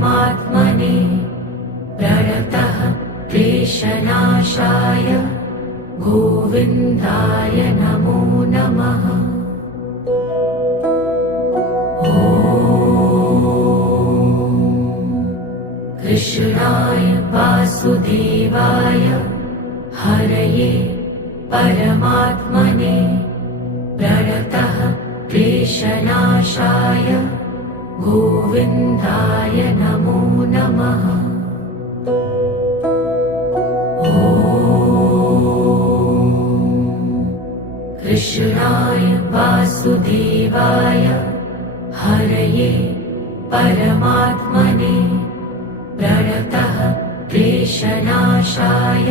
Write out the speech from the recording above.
परमात्मने प्रणतः क्लेशनाशाय गोविन्दाय नमो नमः। कृष्णाय वासुदेवाय हरये परमात्मने प्रणतः क्लेशनाशाय गोविन्दाय नमो नमः। कृष्णाय वासुदेवाय हरये परमात्मने प्रणतः क्लेशनाशाय